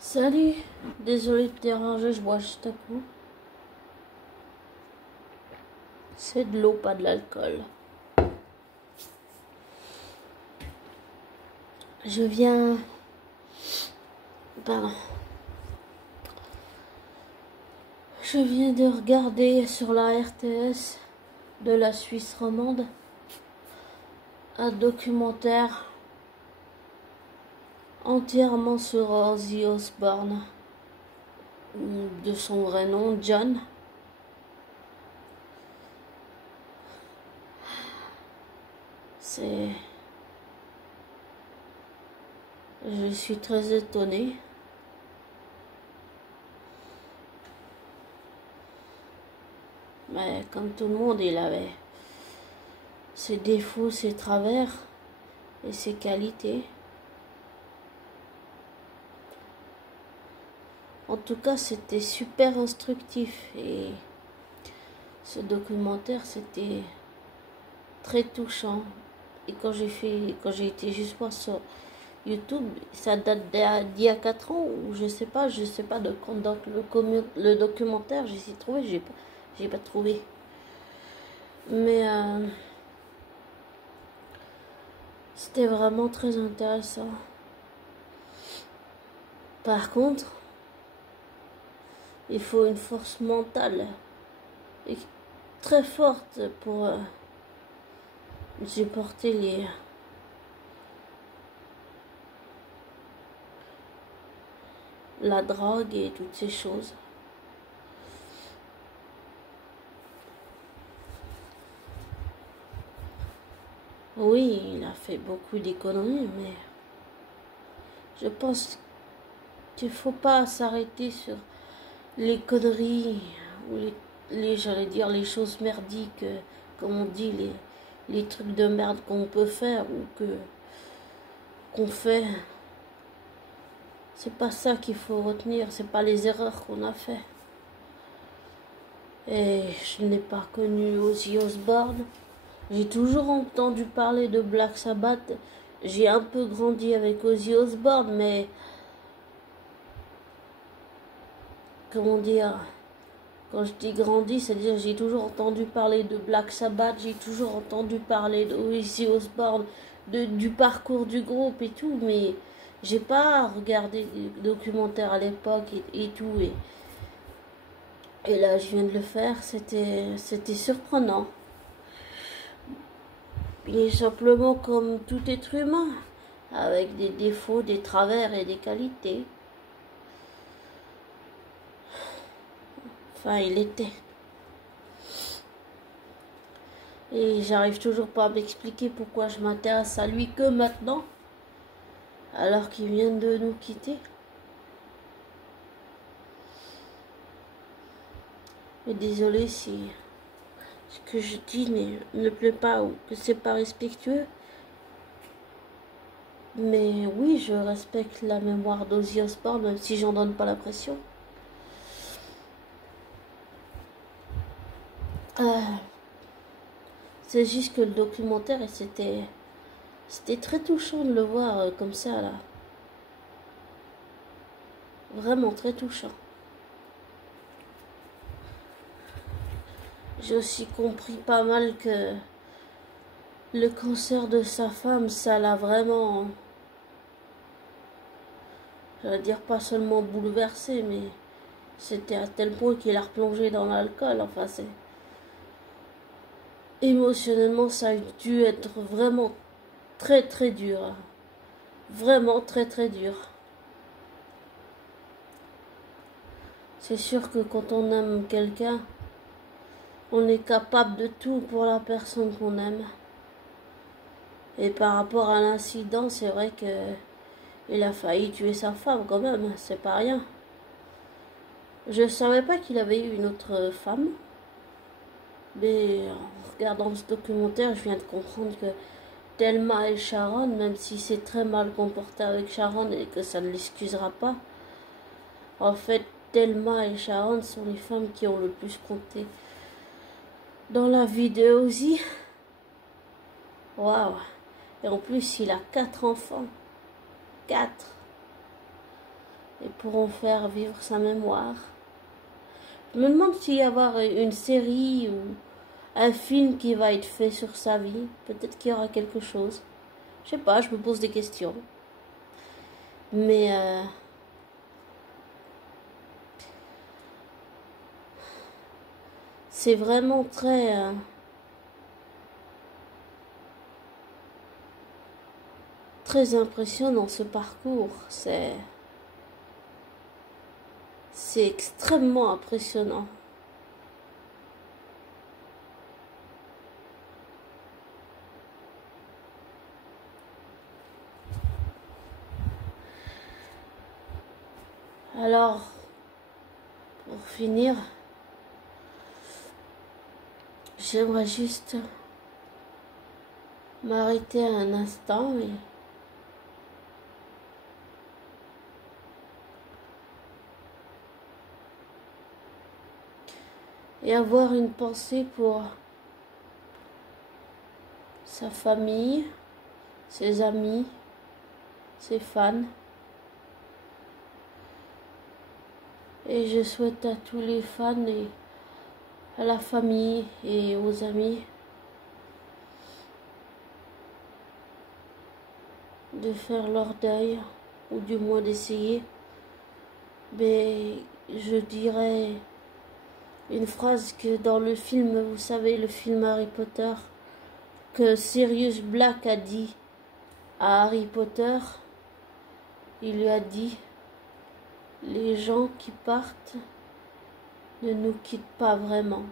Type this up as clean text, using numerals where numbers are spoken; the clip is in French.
Salut, désolé de te déranger, je bois juste un coup. C'est de l'eau, pas de l'alcool. Je viens... Pardon. Je viens de regarder sur la RTS de la Suisse romande un documentaire entièrement sur Ozzy Osbourne, de son vrai nom, John. Je suis très étonnée. Mais comme tout le monde, il avait ses défauts, ses travers et ses qualités. En tout cas, c'était super instructif et ce documentaire, c'était très touchant. Et quand j'ai été juste voir sur YouTube, ça date d'il y a 4 ans ou je sais pas de quand le documentaire, j'ai essayé de trouver, j'ai pas trouvé. Mais c'était vraiment très intéressant. Par contre, il faut une force mentale très forte pour supporter la drogue et toutes ces choses. Oui, il a fait beaucoup d'économies, mais je pense qu'il faut pas s'arrêter sur les conneries ou j'allais dire les choses merdiques, comme on dit, les trucs de merde qu'on peut faire ou qu'on fait. C'est pas ça qu'il faut retenir, c'est pas les erreurs qu'on a fait. Et je n'ai pas connu Ozzy Osbourne. J'ai toujours entendu parler de Black Sabbath. J'ai un peu grandi avec Ozzy Osbourne, mais comment dire, quand je dis grandi, c'est-à-dire j'ai toujours entendu parler de Black Sabbath, j'ai toujours entendu parler d'Ozzy Osbourne, du parcours du groupe et tout, mais j'ai pas regardé des documentaires à l'époque et tout. Et là, je viens de le faire, c'était surprenant. Il est simplement comme tout être humain, avec des défauts, des travers et des qualités. Enfin, il était. Et j'arrive toujours pas à m'expliquer pourquoi je m'intéresse à lui que maintenant, alors qu'il vient de nous quitter. Et désolé si ce que je dis ne plaît pas ou que c'est pas respectueux. Mais oui, je respecte la mémoire d'Ozzy Osbourne, même si j'en donne pas la pression. C'est juste que le documentaire, c'était très touchant de le voir comme ça, là. Vraiment très touchant. J'ai aussi compris pas mal que le cancer de sa femme, ça l'a vraiment, j'allais dire pas seulement bouleversé, mais c'était à tel point qu'il a replongé dans l'alcool. Enfin, émotionnellement, ça a dû être vraiment très très dur. Vraiment très très dur. C'est sûr que quand on aime quelqu'un, on est capable de tout pour la personne qu'on aime. Et par rapport à l'incident, c'est vrai que il a failli tuer sa femme quand même, c'est pas rien. Je savais pas qu'il avait eu une autre femme. Mais en regardant ce documentaire, je viens de comprendre que Thelma et Sharon, même si c'est très mal comporté avec Sharon et que ça ne l'excusera pas, en fait, Thelma et Sharon sont les femmes qui ont le plus compté dans la vie de Ozzy. Waouh! Et en plus, il a 4 enfants. 4. et pourront faire vivre sa mémoire. Je me demande s'il y avoir une série ou un film qui va être fait sur sa vie. Peut-être qu'il y aura quelque chose. Je sais pas, je me pose des questions. Mais c'est vraiment très impressionnant ce parcours. C'est extrêmement impressionnant. Alors, pour finir, j'aimerais juste m'arrêter un instant et avoir une pensée pour sa famille, ses amis, ses fans. Et je souhaite à tous les fans et à la famille et aux amis de faire leur deuil, ou du moins d'essayer. Mais je dirais une phrase que dans le film, vous savez, le film Harry Potter, que Sirius Black a dit à Harry Potter. Il lui a dit: les gens qui partent ne nous quittent pas vraiment.